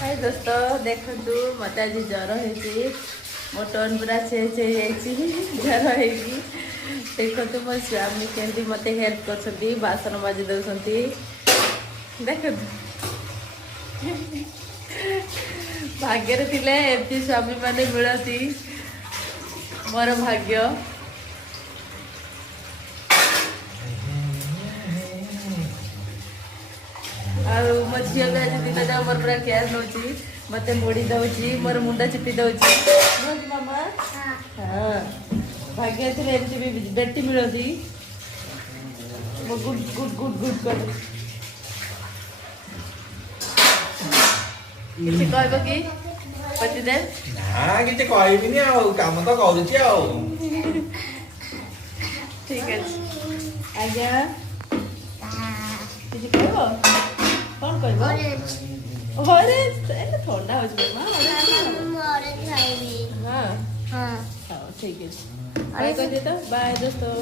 हाय दोस्तों देखु मत आज ज्वर हो मो टोन पूरा चेंज हो ज्वर हो देखु मो स्वामी केमती मत हेल्प कर बासन बाजी दौरान देखु भाग्य थे एमती स्वामी मैंने मिलती मोर भाग्य मो झील भी आज दिन जाओ मोर पूरा केयर नौ मत मुड़ी दौची मोर मुंडा चिपी दौची मामा हाँ भाग्य थे एमती भी बेटी मिलती मो गुड गुड गुड गुड कर किसी कहब कि पतिदेव ना किसी कहबिनी काम तो करुची ठीक है आज्ञा किसी कहब कौन कहब ऑरेंज एने ठंडा हो हाँ हाँ ठीक है बाय कर दे तो बाय दोस्तों।